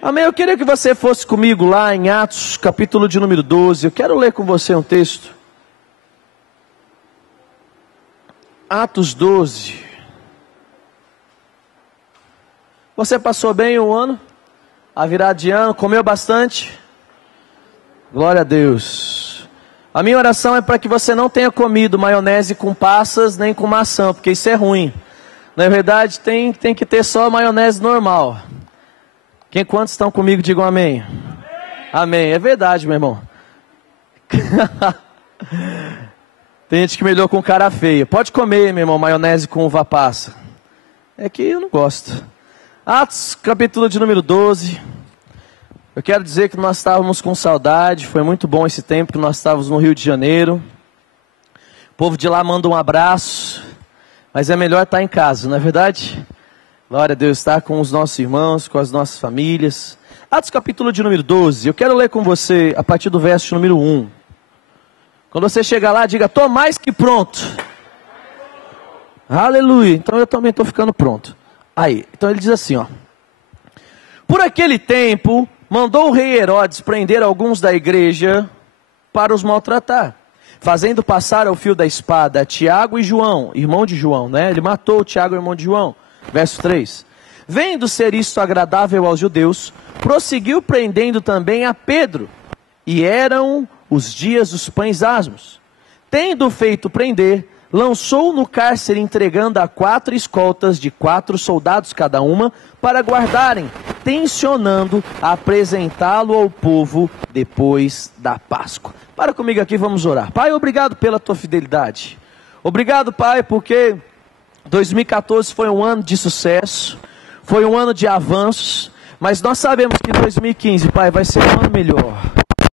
Amém, eu queria que você fosse comigo lá em Atos, capítulo de número 12, eu quero ler com você um texto. Atos 12. Você passou bem o ano? A virada de ano, comeu bastante? Glória a Deus. A minha oração é para que você não tenha comido maionese com passas nem com maçã, porque isso é ruim. Na verdade, tem que ter só maionese normal. Quantos estão comigo, digam amém. Amém, é verdade, meu irmão. Tem gente que melhorou com cara feia. Pode comer, meu irmão, maionese com uva passa. É que eu não gosto. Atos, capítulo de número 12. Eu quero dizer que nós estávamos com saudade. Foi muito bom esse tempo que nós estávamos no Rio de Janeiro. O povo de lá manda um abraço. Mas é melhor estar em casa, não é verdade? Glória a Deus, estar com os nossos irmãos, com as nossas famílias. Atos capítulo de número 12, eu quero ler com você a partir do verso número 1. Quando você chegar lá, diga, estou mais que pronto. Aleluia, então eu também estou ficando pronto. Aí, então ele diz assim, ó. Por aquele tempo, mandou o rei Herodes prender alguns da igreja para os maltratar, fazendo passar ao fio da espada Tiago e João, irmão de João, né? Ele matou Tiago, irmão de João. Verso 3. Vendo ser isto agradável aos judeus, prosseguiu prendendo também a Pedro. E eram os dias dos pães asmos. Tendo feito prender, lançou no cárcere, entregando a 4 escoltas de 4 soldados cada uma, para guardarem, tencionando apresentá-lo ao povo depois da Páscoa. Para comigo aqui, vamos orar. Pai, obrigado pela tua fidelidade. Obrigado, Pai, porque 2014 foi um ano de sucesso, foi um ano de avanços, mas nós sabemos que 2015, Pai, vai ser um ano melhor.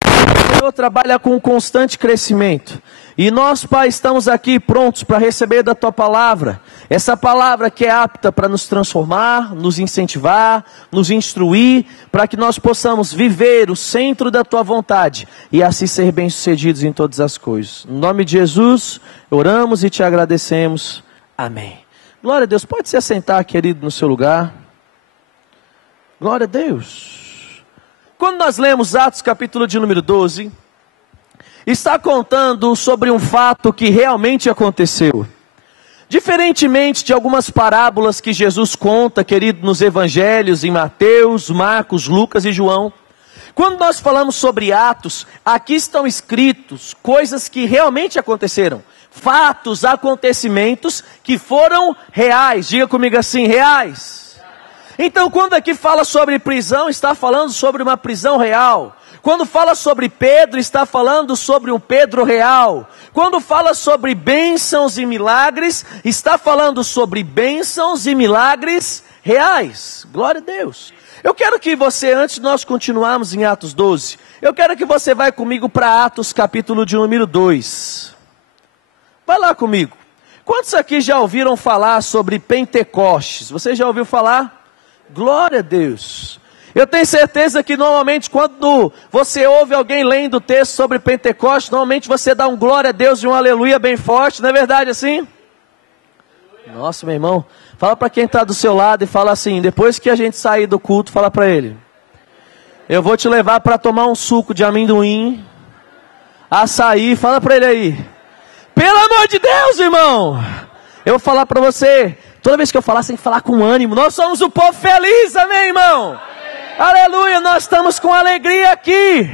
O Senhor trabalha com um constante crescimento, e nós, Pai, estamos aqui prontos para receber da Tua palavra, essa palavra que é apta para nos transformar, nos incentivar, nos instruir, para que nós possamos viver o centro da Tua vontade, e assim ser bem-sucedidos em todas as coisas. No nome de Jesus, oramos e Te agradecemos. Amém. Glória a Deus, pode se assentar, querido, no seu lugar. Glória a Deus. Quando nós lemos Atos capítulo de número 12, está contando sobre um fato que realmente aconteceu. Diferentemente de algumas parábolas que Jesus conta, querido, nos evangelhos, em Mateus, Marcos, Lucas e João. Quando nós falamos sobre Atos, aqui estão escritos coisas que realmente aconteceram. Fatos, acontecimentos que foram reais. Diga comigo assim, reais. Então quando aqui fala sobre prisão, está falando sobre uma prisão real. Quando fala sobre Pedro, está falando sobre um Pedro real. Quando fala sobre bênçãos e milagres, está falando sobre bênçãos e milagres reais. Glória a Deus. Eu quero que você, antes de nós continuarmos em Atos 12, eu quero que você vá comigo para Atos capítulo de número 2. Vai lá comigo. Quantos aqui já ouviram falar sobre Pentecostes? Você já ouviu falar? Glória a Deus. Eu tenho certeza que normalmente quando você ouve alguém lendo o texto sobre Pentecostes, normalmente você dá um glória a Deus e um aleluia bem forte, não é verdade assim? Nossa, meu irmão, fala para quem está do seu lado e fala assim, depois que a gente sair do culto, fala para ele. Eu vou te levar para tomar um suco de amendoim, açaí, fala para ele aí. Pelo amor de Deus, irmão, eu vou falar para você, toda vez que eu falar, você tem que falar com ânimo. Nós somos um povo feliz, amém, irmão? Aleluia, nós estamos com alegria aqui.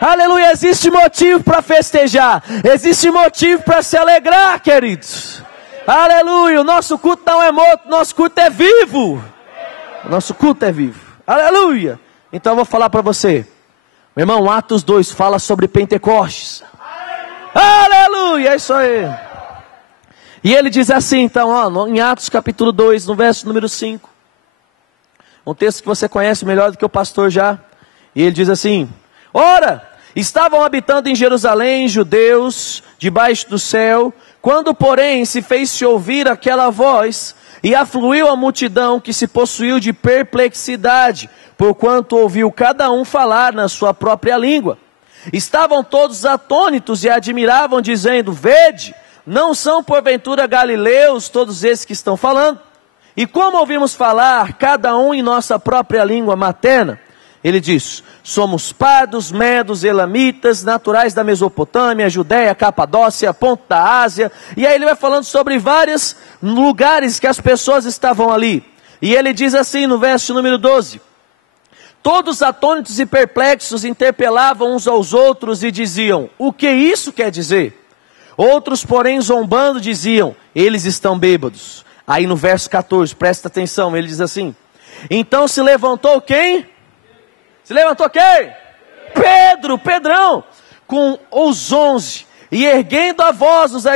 Aleluia, existe motivo para festejar, existe motivo para se alegrar, queridos. Aleluia, o nosso culto não é morto, nosso culto é vivo. O nosso culto é vivo, aleluia. Então eu vou falar para você, meu irmão, Atos 2 fala sobre Pentecostes. Aleluia, é isso aí. E ele diz assim, então, ó, em Atos capítulo 2, no verso número 5. Um texto que você conhece melhor do que o pastor já. E ele diz assim: ora, estavam habitando em Jerusalém judeus debaixo do céu, quando porém se fez-se ouvir aquela voz, e afluiu a multidão que se possuiu de perplexidade, porquanto ouviu cada um falar na sua própria língua. Estavam todos atônitos e admiravam, dizendo: vede, não são porventura galileus todos esses que estão falando? E como ouvimos falar, cada um em nossa própria língua materna? Ele diz: somos pardos, medos, elamitas, naturais da Mesopotâmia, Judéia, Capadócia, ponto da Ásia. E aí ele vai falando sobre vários lugares que as pessoas estavam ali. E ele diz assim no verso número 12: todos atônitos e perplexos interpelavam uns aos outros e diziam: o que isso quer dizer? Outros, porém, zombando, diziam: eles estão bêbados. Aí no verso 14, presta atenção, ele diz assim: então se levantou quem? Se levantou quem? Pedro, Pedrão, com os 11, e erguendo a voz os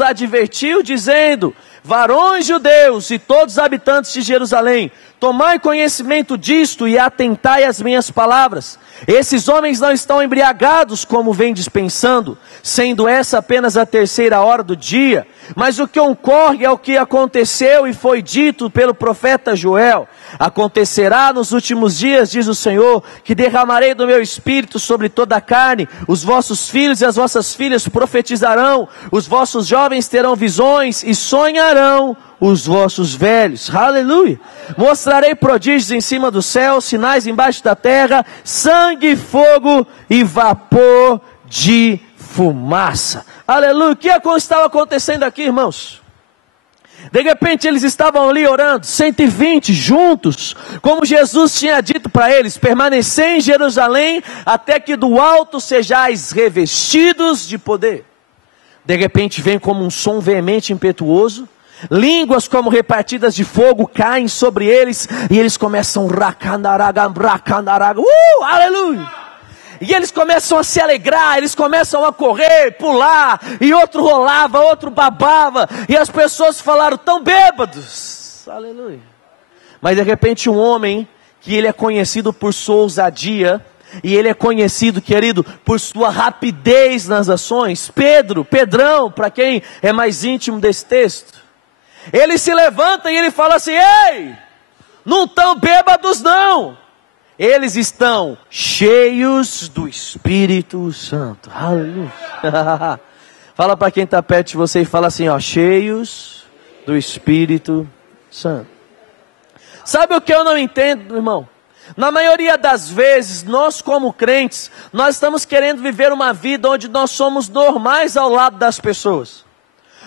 advertiu, dizendo: varões judeus e todos os habitantes de Jerusalém, tomai conhecimento disto e atentai às minhas palavras. Esses homens não estão embriagados como vem dispensando, sendo essa apenas a 3ª hora do dia. Mas o que ocorre é o que aconteceu e foi dito pelo profeta Joel. Acontecerá nos últimos dias, diz o Senhor, que derramarei do meu espírito sobre toda a carne. Os vossos filhos e as vossas filhas profetizarão, os vossos jovens terão visões e sonharão os vossos velhos. Aleluia. Mostrarei prodígios em cima do céu, sinais embaixo da terra, sangue, fogo e vapor de fumaça. Aleluia. O que estava acontecendo aqui, irmãos? De repente eles estavam ali orando, 120 juntos, como Jesus tinha dito para eles: permanecer em Jerusalém até que do alto sejais revestidos de poder. De repente vem como um som veemente e impetuoso, línguas como repartidas de fogo caem sobre eles, e eles começam aleluia! E eles começam a se alegrar, eles começam a correr, pular, e outro rolava, outro babava, e as pessoas falaram: tão bêbados, aleluia. Mas de repente um homem, que ele é conhecido por sua ousadia, e ele é conhecido, querido, por sua rapidez nas ações, Pedrão, para quem é mais íntimo desse texto, ele se levanta e ele fala assim: ei, não estão bêbados não, eles estão cheios do Espírito Santo. Aleluia. Fala para quem está perto de você e fala assim, ó: cheios do Espírito Santo. Sabe o que eu não entendo, irmão? Na maioria das vezes, nós como crentes, nós estamos querendo viver uma vida onde nós somos normais ao lado das pessoas.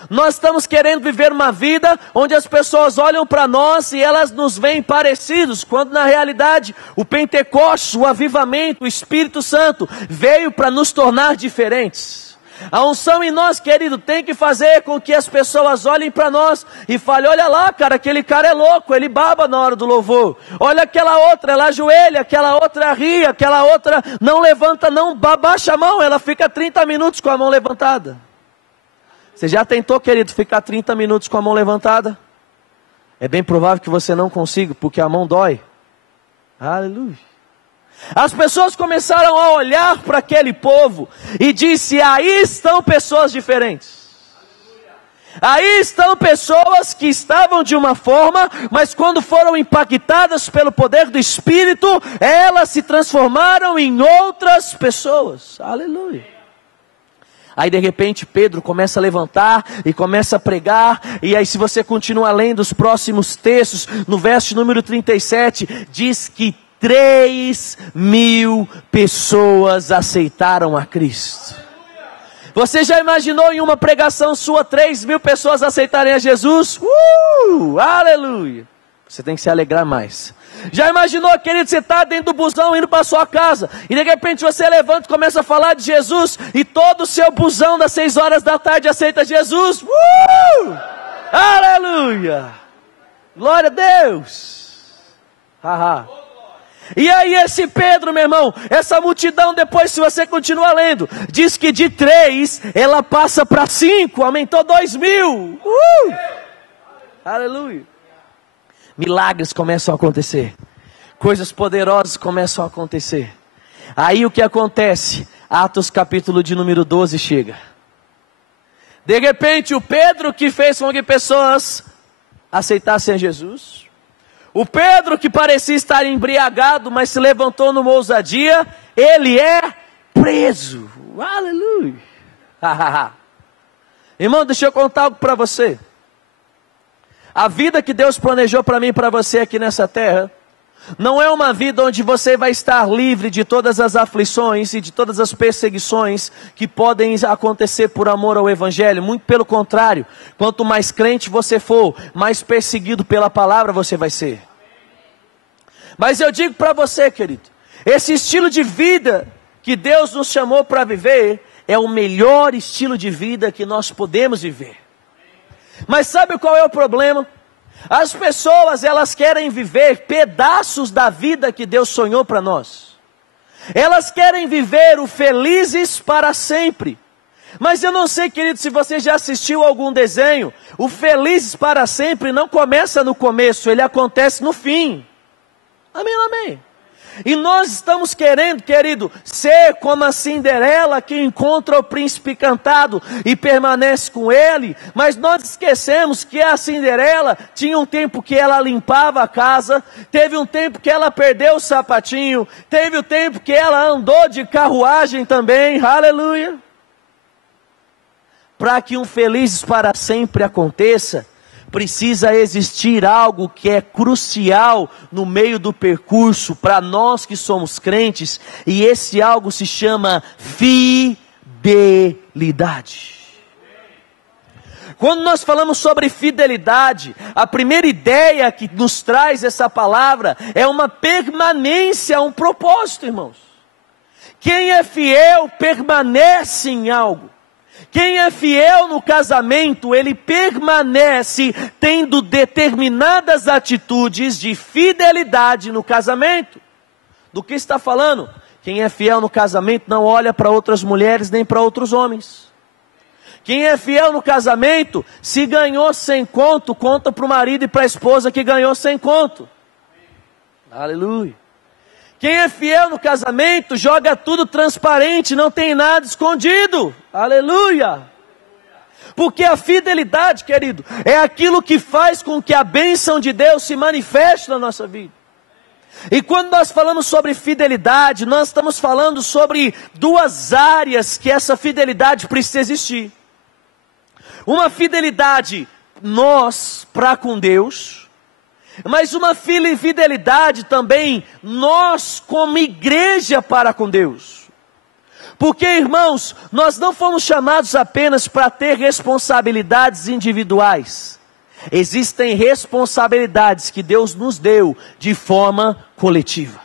Nós estamos querendo viver uma vida onde as pessoas olham para nós e elas nos veem parecidos, quando na realidade o Pentecostes, o avivamento, o Espírito Santo veio para nos tornar diferentes. A unção em nós, querido, tem que fazer com que as pessoas olhem para nós e falem: olha lá, cara, aquele cara é louco, ele baba na hora do louvor. Olha aquela outra, ela ajoelha, aquela outra ri, aquela outra não levanta, não baixa a mão, ela fica 30 minutos com a mão levantada. Você já tentou, querido, ficar 30 minutos com a mão levantada? É bem provável que você não consiga, porque a mão dói. Aleluia. As pessoas começaram a olhar para aquele povo e disse: aí estão pessoas diferentes. Aí estão pessoas que estavam de uma forma, mas quando foram impactadas pelo poder do Espírito, elas se transformaram em outras pessoas. Aleluia. Aí de repente Pedro começa a levantar e começa a pregar. E aí se você continua lendo os próximos textos, no verso número 37, diz que 3.000 pessoas aceitaram a Cristo. Você já imaginou em uma pregação sua 3.000 pessoas aceitarem a Jesus? Aleluia! Você tem que se alegrar mais. Já imaginou, querido, você está dentro do busão indo para sua casa, e de repente você levanta e começa a falar de Jesus, e todo o seu busão das 6 horas da tarde aceita Jesus? Aleluia! Glória a Deus! E aí esse Pedro, meu irmão, essa multidão depois, se você continuar lendo, diz que de 3, ela passa para 5, aumentou 2.000. Aleluia. Milagres começam a acontecer. Coisas poderosas começam a acontecer. Aí o que acontece? Atos capítulo de número 12 chega. De repente o Pedro que fez com que pessoas aceitassem a Jesus. O Pedro que parecia estar embriagado, mas se levantou numa ousadia. Ele é preso. Aleluia. Irmão, deixa eu contar algo para você. A vida que Deus planejou para mim e para você aqui nessa terra Não é uma vida onde você vai estar livre de todas as aflições e de todas as perseguições que podem acontecer por amor ao Evangelho. Muito pelo contrário, quanto mais crente você for, mais perseguido pela palavra você vai ser. Mas eu digo para você, querido, esse estilo de vida que Deus nos chamou para viver é o melhor estilo de vida que nós podemos viver. Mas sabe qual é o problema? As pessoas, elas querem viver pedaços da vida que Deus sonhou para nós. Elas querem viver o felizes para sempre. Mas eu não sei, querido, se você já assistiu a algum desenho. O felizes para sempre não começa no começo, ele acontece no fim. Amém, amém. E nós estamos querendo, querido, ser como a Cinderela que encontra o príncipe encantado e permanece com ele. Mas nós esquecemos que a Cinderela tinha um tempo que ela limpava a casa, teve um tempo que ela perdeu o sapatinho, teve o tempo que ela andou de carruagem também, aleluia. Para que um felizes para sempre aconteça, precisa existir algo que é crucial no meio do percurso para nós que somos crentes, e esse algo se chama fidelidade. Quando nós falamos sobre fidelidade, a primeira ideia que nos traz essa palavra é uma permanência, um propósito, irmãos. Quem é fiel permanece em algo. Quem é fiel no casamento, ele permanece tendo determinadas atitudes de fidelidade no casamento. Do que está falando? Quem é fiel no casamento não olha para outras mulheres nem para outros homens. Quem é fiel no casamento, se ganhou 100 conto, conta para o marido e para a esposa que ganhou 100 conto. Aleluia. Quem é fiel no casamento, joga tudo transparente, não tem nada escondido. Aleluia. Porque a fidelidade, querido, é aquilo que faz com que a bênção de Deus se manifeste na nossa vida. E quando nós falamos sobre fidelidade, nós estamos falando sobre duas áreas que essa fidelidade precisa existir. Uma fidelidade nós para com Deus, mas uma fidelidade também nós como igreja para com Deus. Porque, irmãos, nós não fomos chamados apenas para ter responsabilidades individuais. Existem responsabilidades que Deus nos deu de forma coletiva.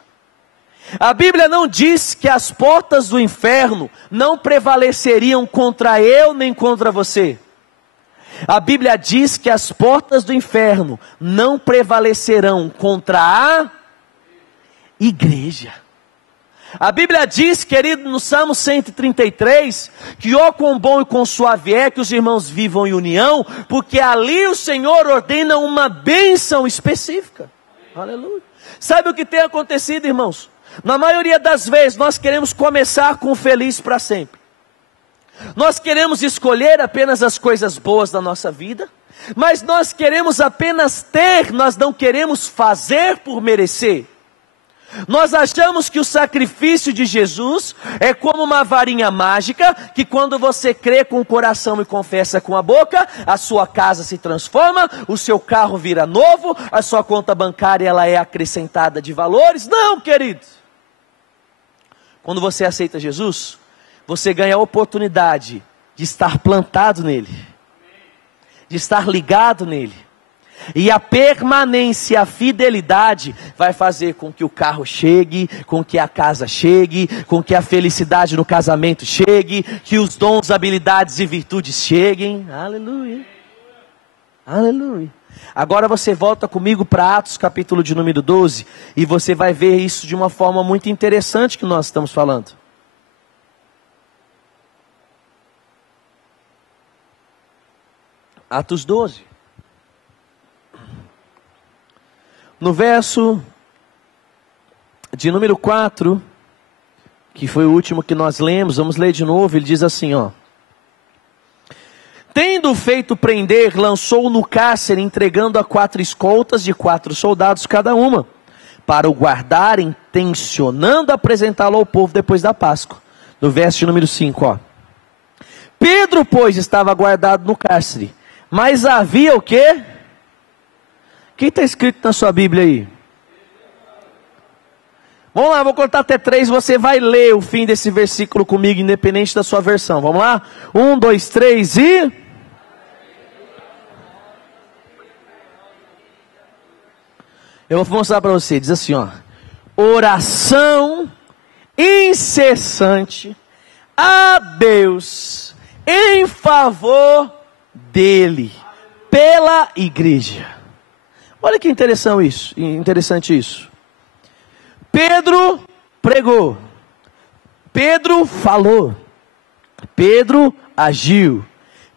A Bíblia não diz que as portas do inferno não prevaleceriam contra eu nem contra você. A Bíblia diz que as portas do inferno não prevalecerão contra a igreja. A Bíblia diz, querido, no Salmo 133, que ó quão bom e quão suave é que os irmãos vivam em união, porque ali o Senhor ordena uma bênção específica. Aleluia. Sabe o que tem acontecido, irmãos? Na maioria das vezes nós queremos começar com o feliz para sempre. Nós queremos escolher apenas as coisas boas da nossa vida, mas nós queremos apenas ter, nós não queremos fazer por merecer. Nós achamos que o sacrifício de Jesus é como uma varinha mágica, que quando você crê com o coração e confessa com a boca, a sua casa se transforma, o seu carro vira novo, a sua conta bancária ela é acrescentada de valores. Não, querido. Quando você aceita Jesus, você ganha a oportunidade de estar plantado nele, de estar ligado nele. E a permanência, a fidelidade vai fazer com que o carro chegue, com que a casa chegue, com que a felicidade no casamento chegue, que os dons, habilidades e virtudes cheguem. Aleluia. Aleluia. Agora você volta comigo para Atos capítulo de número 12 e você vai ver isso de uma forma muito interessante que nós estamos falando. Atos 12. No verso de número 4, que foi o último que nós lemos, vamos ler de novo, ele diz assim, ó. Tendo feito prender, lançou-o no cárcere, entregando a 4 escoltas de 4 soldados cada uma, para o guardar, intencionando apresentá-lo ao povo depois da Páscoa. No verso de número 5, ó. Pedro, pois, estava guardado no cárcere, mas havia o quê? O que está escrito na sua Bíblia aí? Vamos lá, vou contar até 3, você vai ler o fim desse versículo comigo, independente da sua versão. Vamos lá? 1, 2, 3 e... Eu vou mostrar para você, diz assim, ó. Oração incessante a Deus em favor dele, pela igreja. Olha que interessante isso. Pedro pregou, Pedro falou, Pedro agiu,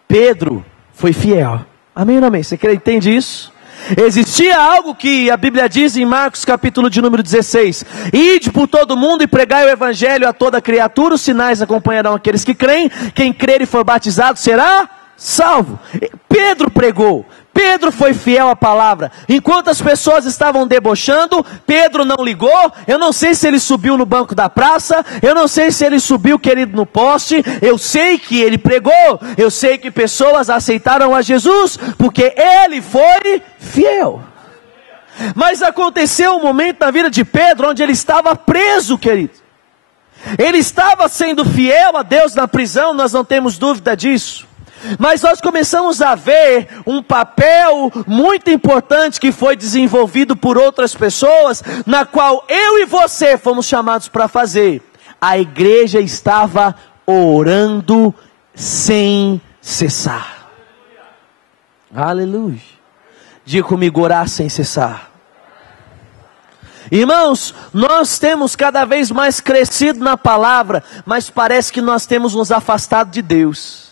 Pedro foi fiel. Amém ou não amém? Você entende isso? Existia algo que a Bíblia diz em Marcos capítulo de número 16: ide por todo mundo e pregai o evangelho a toda criatura, os sinais acompanharão aqueles que creem, quem crer e for batizado será salvo. Pedro pregou, Pedro foi fiel à palavra. Enquanto as pessoas estavam debochando, Pedro não ligou. Eu não sei se ele subiu no banco da praça, eu não sei se ele subiu, querido, no poste. Eu sei que ele pregou, eu sei que pessoas aceitaram a Jesus, porque ele foi fiel. Mas aconteceu um momento na vida de Pedro, onde ele estava preso, querido. Ele estava sendo fiel a Deus na prisão, nós não temos dúvida disso. Mas nós começamos a ver um papel muito importante que foi desenvolvido por outras pessoas, na qual eu e você fomos chamados para fazer. A igreja estava orando sem cessar. Aleluia. Diga comigo, orar sem cessar. Irmãos, nós temos cada vez mais crescido na palavra, mas parece que nós temos nos afastado de Deus.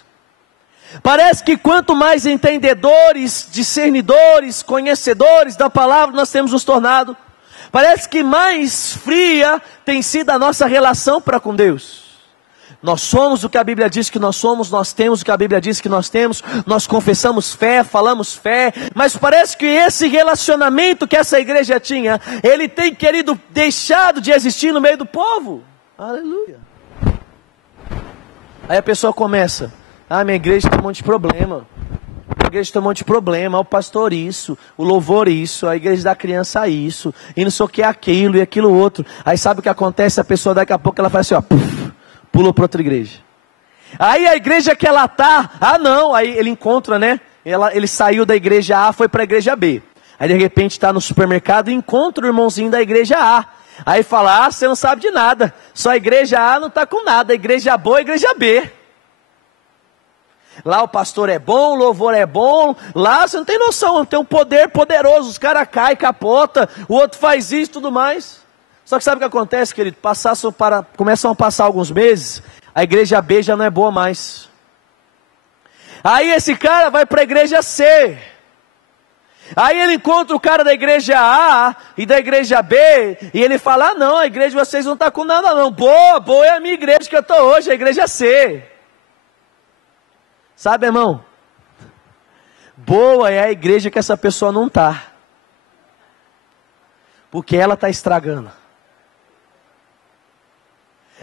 Parece que quanto mais entendedores, discernidores, conhecedores da palavra nós temos nos tornado, parece que mais fria tem sido a nossa relação para com Deus. Nós somos o que a Bíblia diz que nós somos, nós temos o que a Bíblia diz que nós temos, nós confessamos fé, falamos fé, mas parece que esse relacionamento que essa igreja tinha, ele tem, querido, deixado de existir no meio do povo. Aleluia. Aí a pessoa começa: ah, minha igreja tem um monte de problema. A igreja tem um monte de problema. O pastor isso, o louvor isso, a igreja da criança isso, e não sei o que aquilo e aquilo outro. Aí sabe o que acontece? A pessoa daqui a pouco ela faz assim, ó, puf, pulou para outra igreja. Aí a igreja que ela tá, não, aí ele encontra, né? Ele saiu da igreja A, foi para a igreja B. Aí de repente está no supermercado e encontra o irmãozinho da igreja A. Aí fala: você não sabe de nada. Só a igreja A não está com nada. A igreja boa, a igreja B. Lá o pastor é bom, o louvor é bom. Lá você não tem noção, tem um poder poderoso. Os caras caem, capota, o outro faz isso e tudo mais. Só que sabe o que acontece, querido? Começam a passar alguns meses, a igreja B já não é boa mais. Aí esse cara vai para a igreja C. Aí ele encontra o cara da igreja A e da igreja B, e ele fala: não, a igreja de vocês não está com nada não. Boa é a minha igreja que eu estou hoje, a igreja C. Sabe, irmão? Boa é a igreja que essa pessoa não está, porque ela está estragando.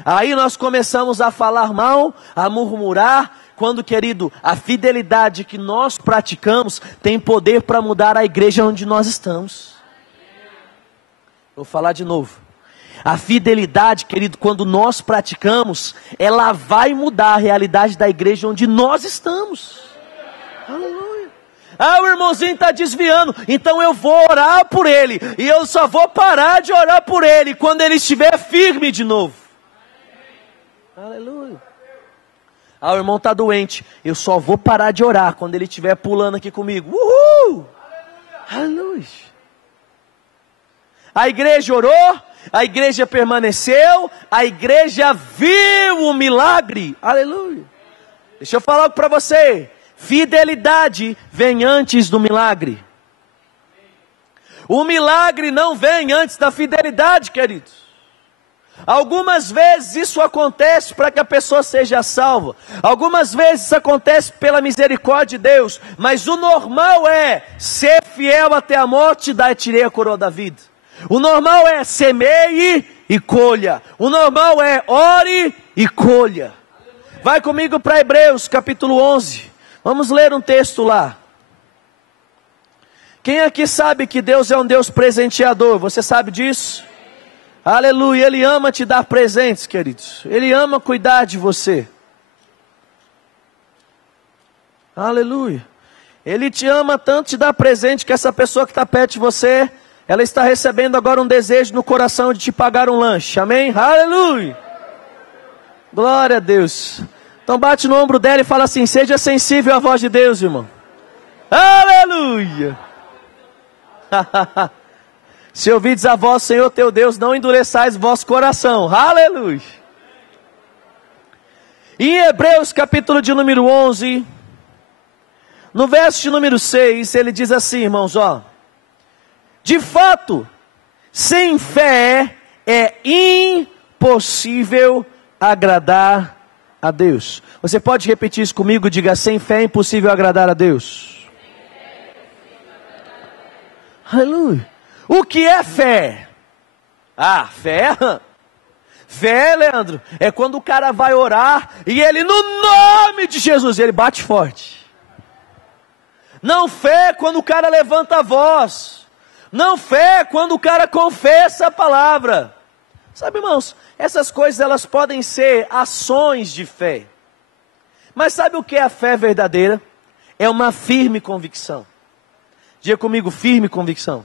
Aí nós começamos a falar mal, a murmurar, quando, querido, a fidelidade que nós praticamos tem poder para mudar a igreja onde nós estamos. Vou falar de novo. A fidelidade, querido, quando nós praticamos, ela vai mudar a realidade da igreja onde nós estamos. Aleluia. O irmãozinho está desviando, então eu vou orar por ele, e eu só vou parar de orar por ele quando ele estiver firme de novo. Aleluia. O irmão está doente, eu só vou parar de orar quando ele estiver pulando aqui comigo. Uhul! Aleluia. A igreja orou, a igreja permaneceu, a igreja viu o milagre. Aleluia. Deixa eu falar algo para você. Fidelidade vem antes do milagre. O milagre não vem antes da fidelidade, queridos. Algumas vezes isso acontece para que a pessoa seja salva. Algumas vezes isso acontece pela misericórdia de Deus. Mas o normal é ser fiel até a morte, dar-te-ei a coroa da vida. O normal é semeie e colha. O normal é ore e colha. Vai comigo para Hebreus capítulo 11. Vamos ler um texto lá. Quem aqui sabe que Deus é um Deus presenteador? Você sabe disso? Aleluia, Ele ama te dar presentes, queridos. Ele ama cuidar de você. Aleluia. Ele te ama tanto, te dá presente, que essa pessoa que está perto de você, ela está recebendo agora um desejo no coração de te pagar um lanche. Amém? Aleluia. Glória a Deus. Então bate no ombro dela e fala assim: seja sensível à voz de Deus, irmão. Aleluia. Se ouvides a voz, Senhor teu Deus, não endureçais vosso coração. Aleluia. E em Hebreus capítulo de número 11, no verso de número 6, ele diz assim, irmãos, ó: de fato, sem fé é impossível agradar a Deus. Você pode repetir isso comigo? Diga: sem fé é impossível agradar a Deus. Aleluia. O que é fé? Ah, fé, Leandro, é quando o cara vai orar e ele, no nome de Jesus, ele bate forte. Não fé quando o cara levanta a voz. Não fé quando o cara confessa a palavra. Sabe, irmãos, essas coisas elas podem ser ações de fé. Mas sabe o que é a fé verdadeira? É uma firme convicção. Diga comigo: firme convicção.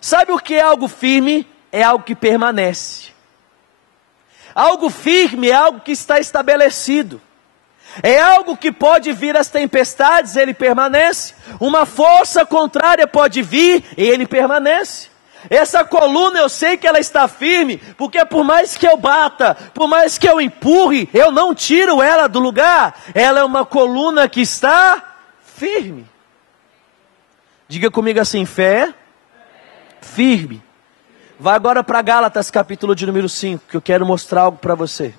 Sabe o que é algo firme? É algo que permanece. Algo firme é algo que está estabelecido. É algo que pode vir as tempestades, ele permanece. Uma força contrária pode vir e ele permanece. Essa coluna eu sei que ela está firme, porque por mais que eu bata, por mais que eu empurre, eu não tiro ela do lugar. Ela é uma coluna que está firme. Diga comigo assim: fé firme. Vai agora para Gálatas capítulo de número 5, que eu quero mostrar algo para você.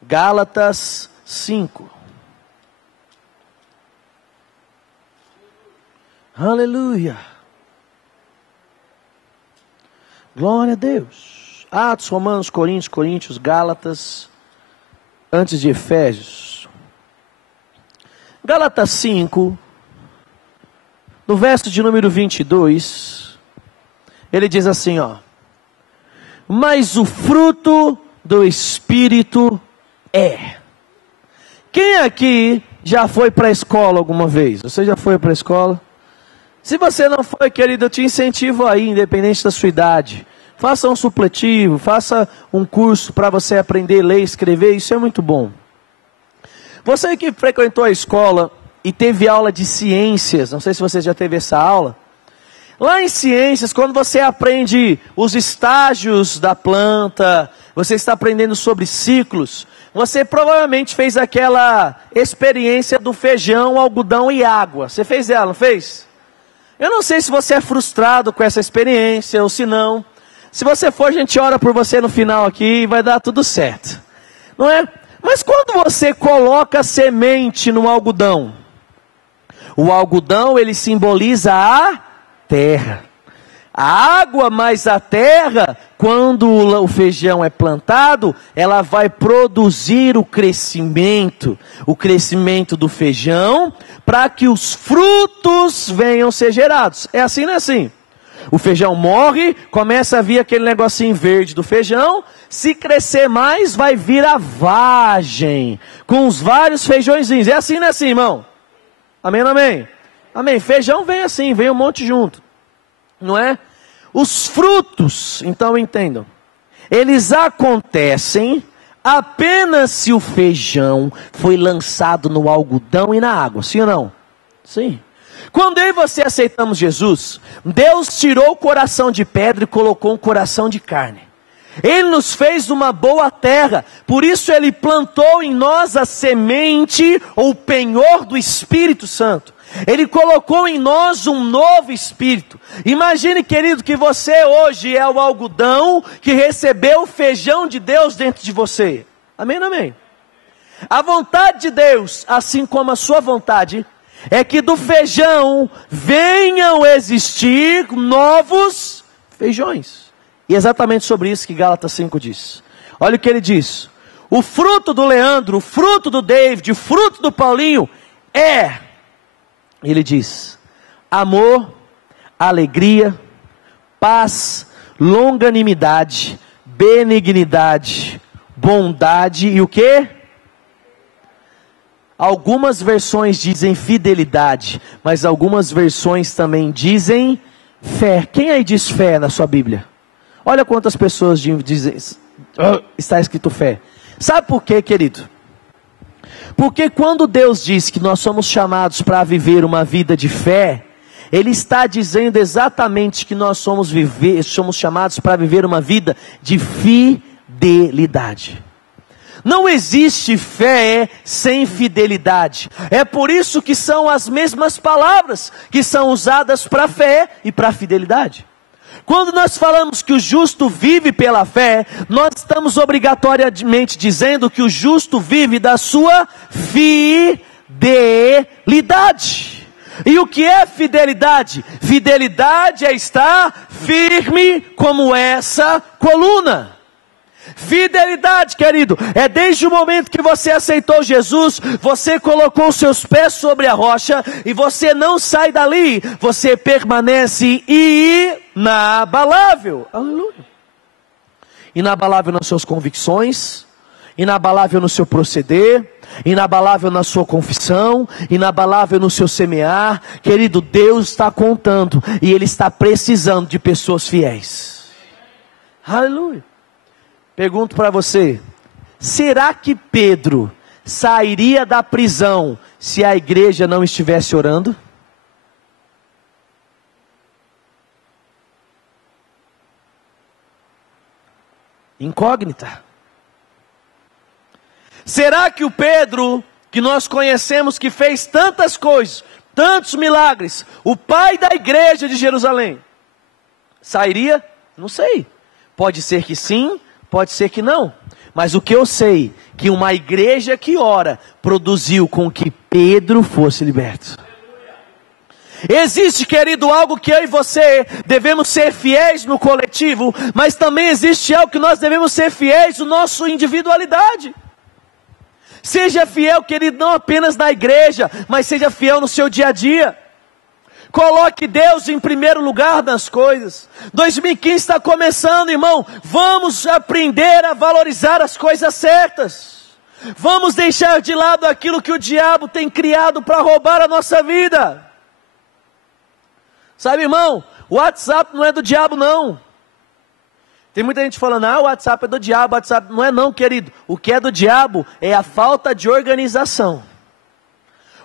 Gálatas 5. Aleluia. Glória a Deus. Atos, Romanos, Coríntios, Gálatas, antes de Efésios. Gálatas 5, no verso de número 22, ele diz assim, ó: mas o fruto do Espírito é. Quem aqui já foi para a escola alguma vez? Você já foi para a escola? Se você não foi, querido, eu te incentivo aí, independente da sua idade. Faça um supletivo, faça um curso para você aprender a ler e escrever, isso é muito bom. Você que frequentou a escola e teve aula de ciências, não sei se você já teve essa aula. Lá em ciências, quando você aprende os estágios da planta, você está aprendendo sobre ciclos, você provavelmente fez aquela experiência do feijão, algodão e água. Você fez ela, não fez? Eu não sei se você é frustrado com essa experiência ou se não. Se você for, a gente ora por você no final aqui e vai dar tudo certo. Não é? Mas quando você coloca semente no algodão, o algodão ele simboliza a terra. A água mais a terra, quando o feijão é plantado, ela vai produzir o crescimento do feijão, para que os frutos venham ser gerados. É assim, não é assim? O feijão morre, começa a vir aquele negocinho verde do feijão, se crescer mais, vai vir a vagem, com os vários feijõezinhos. É assim, não é assim, irmão? Amém, amém? Amém. Feijão vem assim, vem um monte junto. Não é? Os frutos, então entendam, eles acontecem apenas se o feijão foi lançado no algodão e na água, sim ou não? Sim. Quando eu e você aceitamos Jesus, Deus tirou o coração de pedra e colocou um coração de carne. Ele nos fez uma boa terra, por isso Ele plantou em nós a semente ou o penhor do Espírito Santo. Ele colocou em nós um novo espírito. Imagine, querido, que você hoje é o algodão que recebeu o feijão de Deus dentro de você. Amém, amém? A vontade de Deus, assim como a sua vontade, é que do feijão venham existir novos feijões. E é exatamente sobre isso que Gálatas 5 diz. Olha o que ele diz: o fruto do Leandro, o fruto do David, o fruto do Paulinho ele diz: amor, alegria, paz, longanimidade, benignidade, bondade e o quê? Algumas versões dizem fidelidade, mas algumas versões também dizem fé. Quem aí diz fé na sua Bíblia? Olha quantas pessoas dizem, está escrito fé. Sabe por quê, querido? Porque quando Deus diz que nós somos chamados para viver uma vida de fé, Ele está dizendo exatamente que nós somos chamados para viver uma vida de fidelidade. Não existe fé sem fidelidade. É por isso que são as mesmas palavras que são usadas para fé e para fidelidade. Quando nós falamos que o justo vive pela fé, nós estamos obrigatoriamente dizendo que o justo vive da sua fidelidade. E o que é fidelidade? Fidelidade é estar firme como essa coluna. Fidelidade, querido, é desde o momento que você aceitou Jesus, você colocou os seus pés sobre a rocha e você não sai dali, você permanece inabalável. Aleluia. Inabalável nas suas convicções, inabalável no seu proceder, inabalável na sua confissão, inabalável no seu semear. Querido, Deus está contando e Ele está precisando de pessoas fiéis. Aleluia. Pergunto para você, será que Pedro sairia da prisão se a igreja não estivesse orando? Incógnita. Será que o Pedro, que nós conhecemos, que fez tantas coisas, tantos milagres, o pai da igreja de Jerusalém, sairia? Não sei. Pode ser que sim, pode ser que não, mas o que eu sei, que uma igreja que ora, produziu com que Pedro fosse liberto. Existe, querido, algo que eu e você devemos ser fiéis no coletivo, mas também existe algo que nós devemos ser fiéis na nossa individualidade. Seja fiel, querido, não apenas na igreja, mas seja fiel no seu dia a dia. Coloque Deus em primeiro lugar nas coisas. 2015 está começando, irmão. Vamos aprender a valorizar as coisas certas. Vamos deixar de lado aquilo que o diabo tem criado para roubar a nossa vida. Sabe, irmão, o WhatsApp não é do diabo, não. Tem muita gente falando, o WhatsApp é do diabo, o WhatsApp não é não, querido. O que é do diabo é a falta de organização.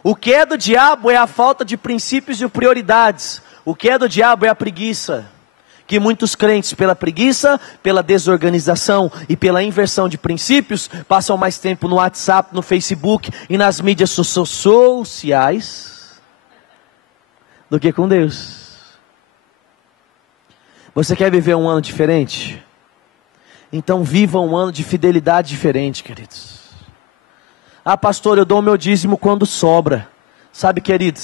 O que é do diabo é a falta de princípios e prioridades. O que é do diabo é a preguiça. Que muitos crentes, pela preguiça, pela desorganização e pela inversão de princípios, passam mais tempo no WhatsApp, no Facebook e nas mídias sociais do que com Deus. Você quer viver um ano diferente? Então viva um ano de fidelidade diferente, queridos. Pastor, eu dou o meu dízimo quando sobra. Sabe, querido,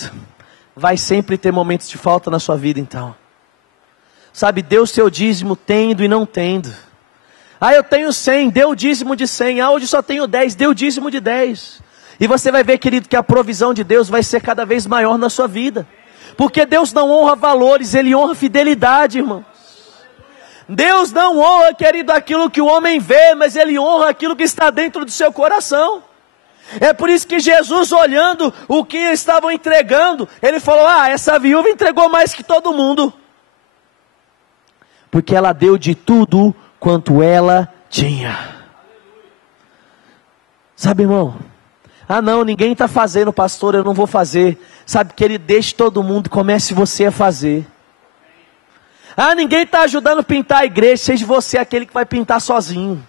vai sempre ter momentos de falta na sua vida então. Sabe, dê o seu dízimo tendo e não tendo. Eu tenho 100, dê o dízimo de 100. Hoje só tenho 10, dê o dízimo de 10. E você vai ver, querido, que a provisão de Deus vai ser cada vez maior na sua vida. Porque Deus não honra valores, Ele honra fidelidade, irmão. Deus não honra, querido, aquilo que o homem vê, mas Ele honra aquilo que está dentro do seu coração. É por isso que Jesus, olhando o que estavam entregando, Ele falou, essa viúva entregou mais que todo mundo. Porque ela deu de tudo quanto ela tinha. Sabe, irmão? Não, ninguém está fazendo, pastor, eu não vou fazer. Sabe, que Ele deixe todo mundo, comece você a fazer. Ninguém está ajudando a pintar a igreja, seja você aquele que vai pintar sozinho.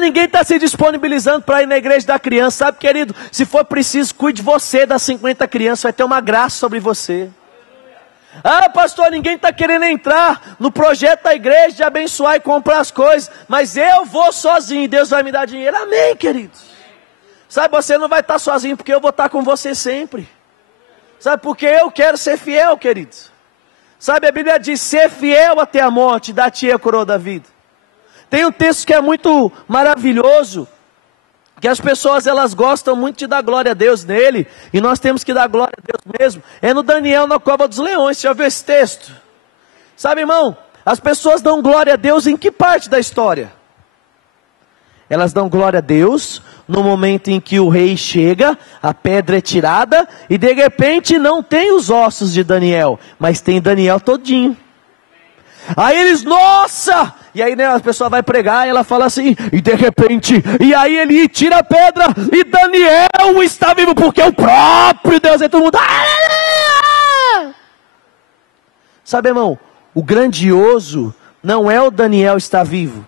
Ninguém está se disponibilizando para ir na igreja da criança. Sabe, querido, se for preciso, cuide você das 50 crianças, vai ter uma graça sobre você. Pastor, ninguém está querendo entrar no projeto da igreja de abençoar e comprar as coisas, mas eu vou sozinho e Deus vai me dar dinheiro. Amém, queridos. Sabe, você não vai estar sozinho, porque eu vou estar com você sempre. Sabe, porque eu quero ser fiel, queridos. Sabe, a Bíblia diz, ser fiel até a morte, dar-te a coroa da vida. Tem um texto que é muito maravilhoso, que as pessoas elas gostam muito de dar glória a Deus nele, e nós temos que dar glória a Deus mesmo. É no Daniel na cova dos leões, você já viu esse texto? Sabe, irmão, as pessoas dão glória a Deus em que parte da história? Elas dão glória a Deus no momento em que o rei chega, a pedra é tirada, e de repente não tem os ossos de Daniel, mas tem Daniel todinho. Aí eles, nossa! E aí, né, a pessoa vai pregar e ela fala assim, e de repente, e aí ele tira a pedra, e Daniel está vivo, porque o próprio Deus é todo mundo. Sabe, irmão, o grandioso não é o Daniel estar vivo.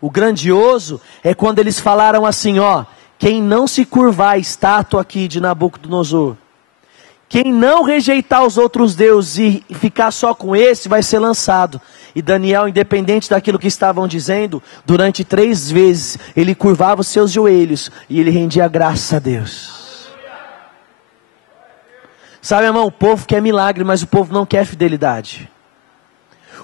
O grandioso é quando eles falaram assim, ó, quem não se curvar à estátua aqui de Nabucodonosor, quem não rejeitar os outros deuses e ficar só com esse, vai ser lançado. E Daniel, independente daquilo que estavam dizendo, durante 3 vezes, ele curvava os seus joelhos e ele rendia graça a Deus. Sabe, irmão, o povo quer milagre, mas o povo não quer fidelidade.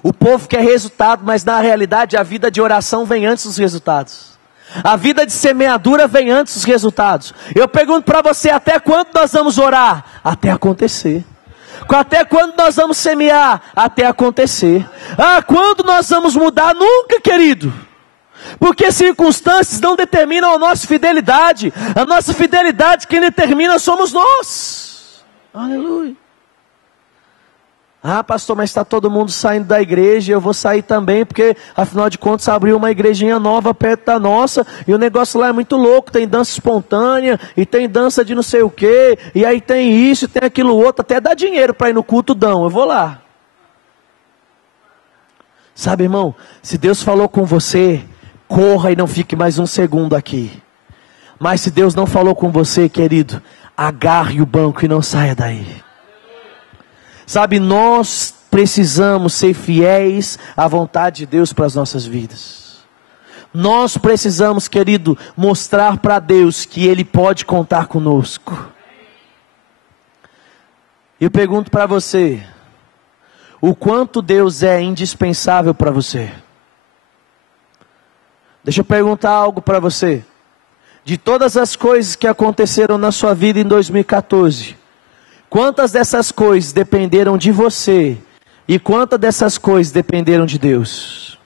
O povo quer resultado, mas na realidade a vida de oração vem antes dos resultados. A vida de semeadura vem antes dos resultados. Eu pergunto para você, até quando nós vamos orar? Até acontecer. Até quando nós vamos semear? Até acontecer. Quando nós vamos mudar? Nunca, querido. Porque circunstâncias não determinam a nossa fidelidade. A nossa fidelidade quem determina somos nós. Aleluia. Pastor, mas está todo mundo saindo da igreja, eu vou sair também, porque afinal de contas abriu uma igrejinha nova perto da nossa, e o negócio lá é muito louco, tem dança espontânea, e tem dança de não sei o que, e aí tem isso, tem aquilo outro, até dá dinheiro para ir no culto, eu vou lá. Sabe, irmão, se Deus falou com você, corra e não fique mais um segundo aqui. Mas se Deus não falou com você, querido, agarre o banco e não saia daí. Sabe, nós precisamos ser fiéis à vontade de Deus para as nossas vidas. Nós precisamos, querido, mostrar para Deus que Ele pode contar conosco. Eu pergunto para você, o quanto Deus é indispensável para você? Deixa eu perguntar algo para você. De todas as coisas que aconteceram na sua vida em 2014, quantas dessas coisas dependeram de você? E quantas dessas coisas dependeram de Deus?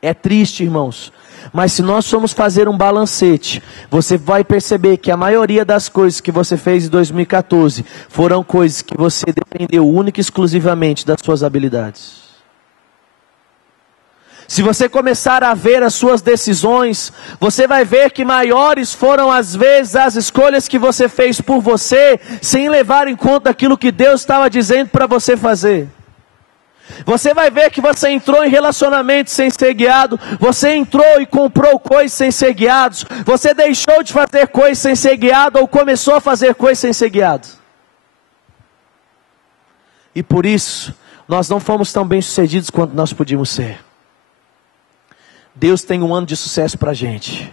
É triste, irmãos. Mas se nós formos fazer um balancete, você vai perceber que a maioria das coisas que você fez em 2014 foram coisas que você dependeu única e exclusivamente das suas habilidades. Se você começar a ver as suas decisões, você vai ver que maiores foram às vezes as escolhas que você fez por você, sem levar em conta aquilo que Deus estava dizendo para você fazer. Você vai ver que você entrou em relacionamentos sem ser guiado, você entrou e comprou coisas sem ser guiados, você deixou de fazer coisas sem ser guiado, ou começou a fazer coisas sem ser guiado. E por isso, nós não fomos tão bem sucedidos quanto nós podíamos ser. Deus tem um ano de sucesso para a gente.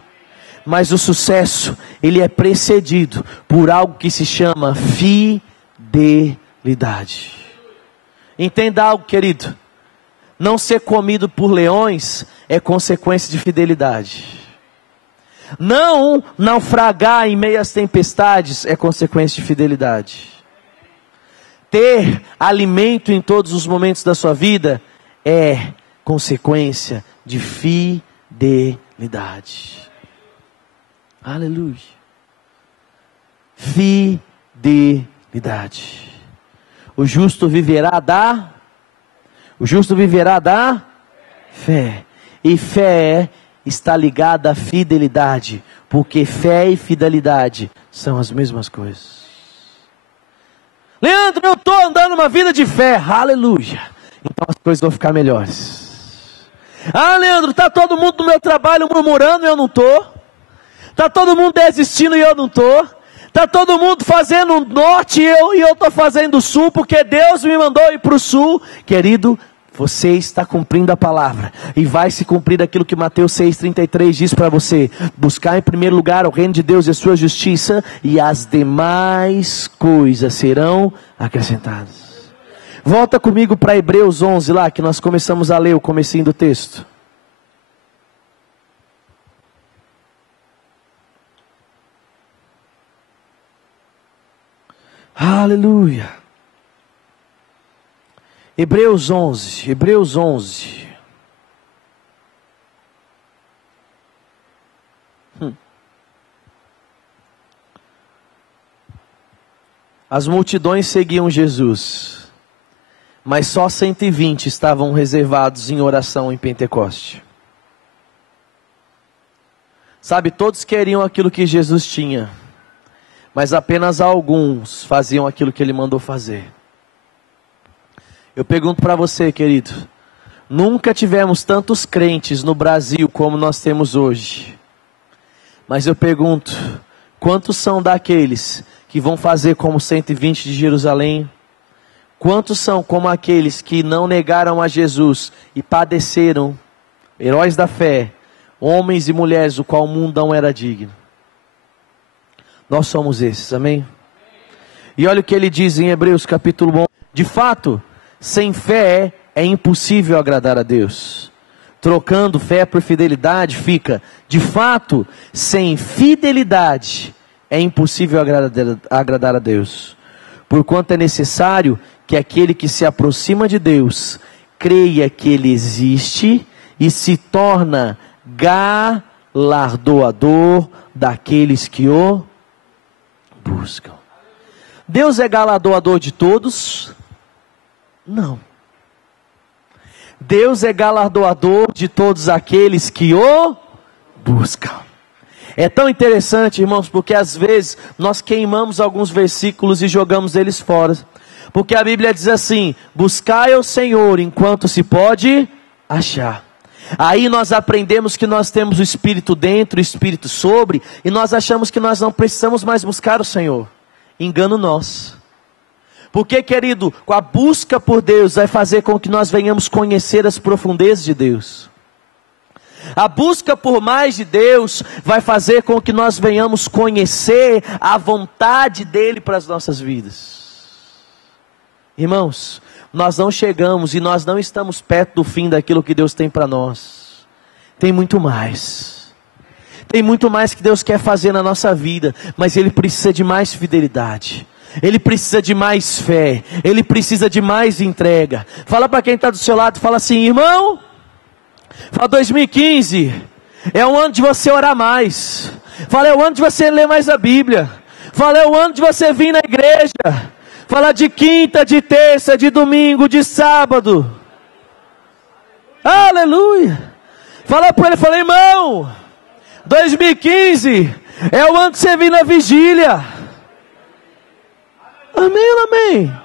Mas o sucesso, ele é precedido por algo que se chama fidelidade. Entenda algo, querido. Não ser comido por leões é consequência de fidelidade. Não naufragar em meio às tempestades é consequência de fidelidade. Ter alimento em todos os momentos da sua vida é consequência de fidelidade. Aleluia. Fidelidade. O justo viverá da fé. E fé está ligada à fidelidade, porque fé e fidelidade são as mesmas coisas. Leandro, eu estou andando uma vida de fé. Aleluia. Então as coisas vão ficar melhores. Leandro, está todo mundo no meu trabalho murmurando e eu não estou. Está todo mundo desistindo e eu não estou. Está todo mundo fazendo norte e eu estou fazendo sul, porque Deus me mandou ir para o sul. Querido, você está cumprindo a palavra. E vai se cumprir aquilo que Mateus 6,33 diz para você. Buscar em primeiro lugar o reino de Deus e a sua justiça, e as demais coisas serão acrescentadas. Volta comigo para Hebreus 11 lá, que nós começamos a ler o comecinho do texto. Aleluia. Hebreus 11, Hebreus 11. As multidões seguiam Jesus, mas só 120 estavam reservados em oração em Pentecoste. Sabe, todos queriam aquilo que Jesus tinha, mas apenas alguns faziam aquilo que Ele mandou fazer. Eu pergunto para você, querido, nunca tivemos tantos crentes no Brasil como nós temos hoje. Mas eu pergunto, quantos são daqueles que vão fazer como 120 de Jerusalém? Quantos são como aqueles que não negaram a Jesus e padeceram, heróis da fé, homens e mulheres do qual o mundo não era digno? Nós somos esses, amém? E olha o que ele diz em Hebreus capítulo 11. De fato, sem fé é impossível agradar a Deus. Trocando fé por fidelidade fica, de fato, sem fidelidade é impossível agradar a Deus. Porquanto é necessário que aquele que se aproxima de Deus creia que Ele existe e se torna galardoador daqueles que o buscam. Deus é galardoador de todos? Não. Deus é galardoador de todos aqueles que o buscam. É tão interessante, irmãos, porque às vezes nós queimamos alguns versículos e jogamos eles fora. Porque a Bíblia diz assim: buscai ao Senhor enquanto se pode achar. Aí nós aprendemos que nós temos o Espírito dentro, o Espírito sobre, e nós achamos que nós não precisamos mais buscar o Senhor. Engano nosso. Porque, querido, a busca por Deus vai fazer com que nós venhamos conhecer as profundezas de Deus. A busca por mais de Deus vai fazer com que nós venhamos conhecer a vontade dEle para as nossas vidas. Irmãos, nós não chegamos e nós não estamos perto do fim daquilo que Deus tem para nós. Tem muito mais. Tem muito mais que Deus quer fazer na nossa vida, mas Ele precisa de mais fidelidade. Ele precisa de mais fé. Ele precisa de mais entrega. Fala para quem está do seu lado, fala assim: irmão, fala, 2015 é um ano de você orar mais. Fala, é o ano de você ler mais a Bíblia. Fala, é o ano de você vir na igreja. Fala, de quinta, de terça, de domingo, de sábado. Aleluia. Fala para ele, fala, irmão, 2015 é o ano de você vir na vigília. Amém, amém.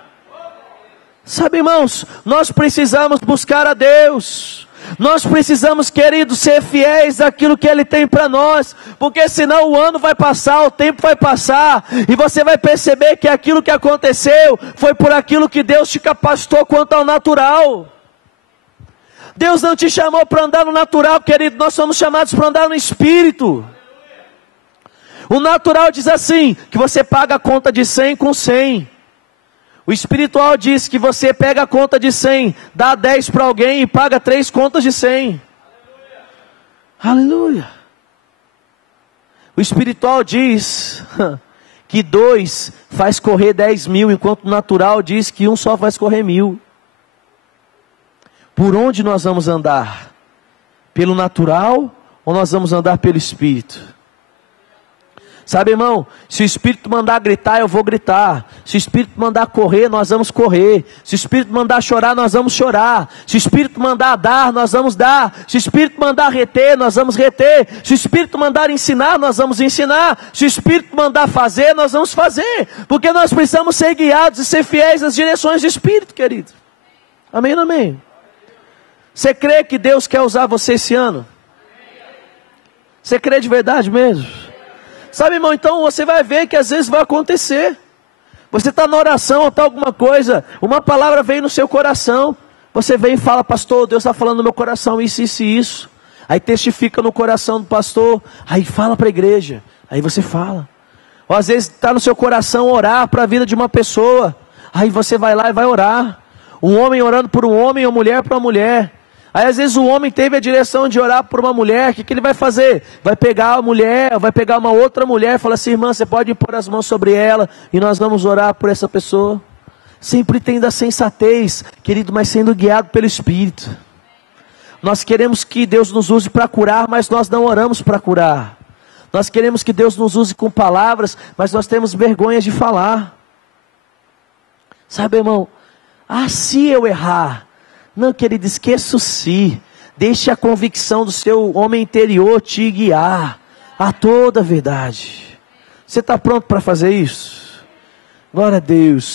Sabe, irmãos, nós precisamos buscar a Deus. Nós precisamos, queridos, ser fiéis àquilo que Ele tem para nós, porque senão o ano vai passar, o tempo vai passar, e você vai perceber que aquilo que aconteceu foi por aquilo que Deus te capacitou quanto ao natural. Deus não te chamou para andar no natural, querido, nós somos chamados para andar no Espírito. O natural diz assim, que você paga a conta de 100 com 100. O espiritual diz que você pega a conta de 100, dá 10 para alguém e paga 3 contas de 100. Aleluia. O espiritual diz que 2 faz correr 10 mil, enquanto o natural diz que 1 só faz correr 1000. Por onde nós vamos andar? Pelo natural ou nós vamos andar pelo Espírito? Sabe, irmão, se o Espírito mandar gritar, eu vou gritar. Se o Espírito mandar correr, nós vamos correr. Se o Espírito mandar chorar, nós vamos chorar. Se o Espírito mandar dar, nós vamos dar. Se o Espírito mandar reter, nós vamos reter. Se o Espírito mandar ensinar, nós vamos ensinar. Se o Espírito mandar fazer, nós vamos fazer. Porque nós precisamos ser guiados e ser fiéis às direções do Espírito, querido. Amém, amém. Você crê que Deus quer usar você esse ano? Você crê de verdade mesmo? Sabe, irmão, então você vai ver que às vezes vai acontecer. Você está na oração ou está alguma coisa, uma palavra vem no seu coração. Você vem e fala, pastor, Deus está falando no meu coração isso, isso e isso. Aí testifica no coração do pastor, aí fala para a igreja, aí você fala. Ou às vezes está no seu coração orar para a vida de uma pessoa, aí você vai lá e vai orar. Um homem orando por um homem, ou mulher para uma mulher. Aí às vezes o homem teve a direção de orar por uma mulher, o que ele vai fazer? Vai pegar a mulher, vai pegar uma outra mulher e falar assim, irmã, você pode impor as mãos sobre ela e nós vamos orar por essa pessoa. Sempre tendo a sensatez, querido, mas sendo guiado pelo Espírito. Nós queremos que Deus nos use para curar, mas nós não oramos para curar. Nós queremos que Deus nos use com palavras, mas nós temos vergonha de falar. Sabe, irmão? Se eu errar. Não, querido, esqueça o se. Deixe a convicção do seu homem interior te guiar a toda a verdade. Você está pronto para fazer isso? Glória a Deus.